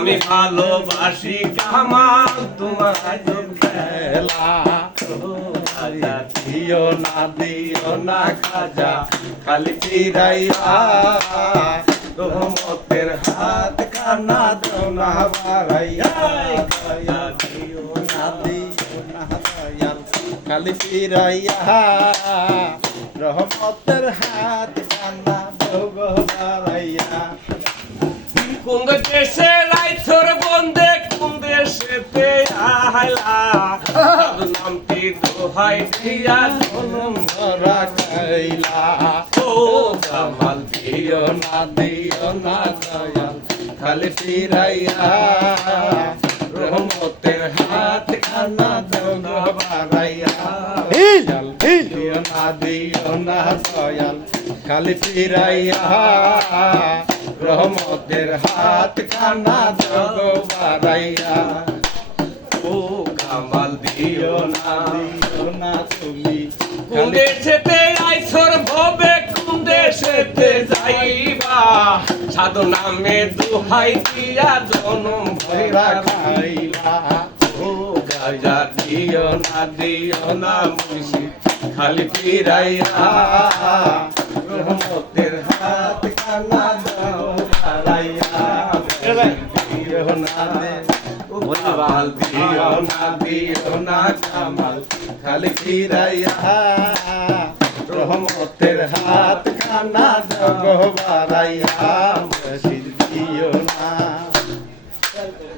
আমি ভালোবাসি কামাল তোমার খেলা দিও না দিও না খাজা, খালি চিরাইয়া রহমতের হাত খানা দাও না, বাড়াইয়া। না খালি ফিরাইয়া। রহমতের হাত কান্না দোগো বাড়াইয়া। কোন দেশে সাধু নামটি দোহাই দিয়া জনম ধরা খাইলা ও দিও দিও না দিও না দয়াল খালি ফিরাইয়া রহমতের হাত কান্না দোগো বাড়াইয়া দয়াল দিও না দিও না দয়াল খালি ফিরাইয়া রহমতের হাত কান্না দোগো বাড়াইয়া দিও না দিও না তুমি। কোন দেশেতে আইছর ভবে কোন দেশেতে যাইবা। সাধু নামে দোহাই দিয়া জনম ভৈরা খাইলা ও গাজা দিও না দিও না মুর্শি খালি ফিরাইয়া। রহমতের হাত কানা দাও বাড়াইয়া দিও না কামাল দিও না দিও না কামাল খালি ফিরাইয়া রহমতের হাত খানা মসজিদ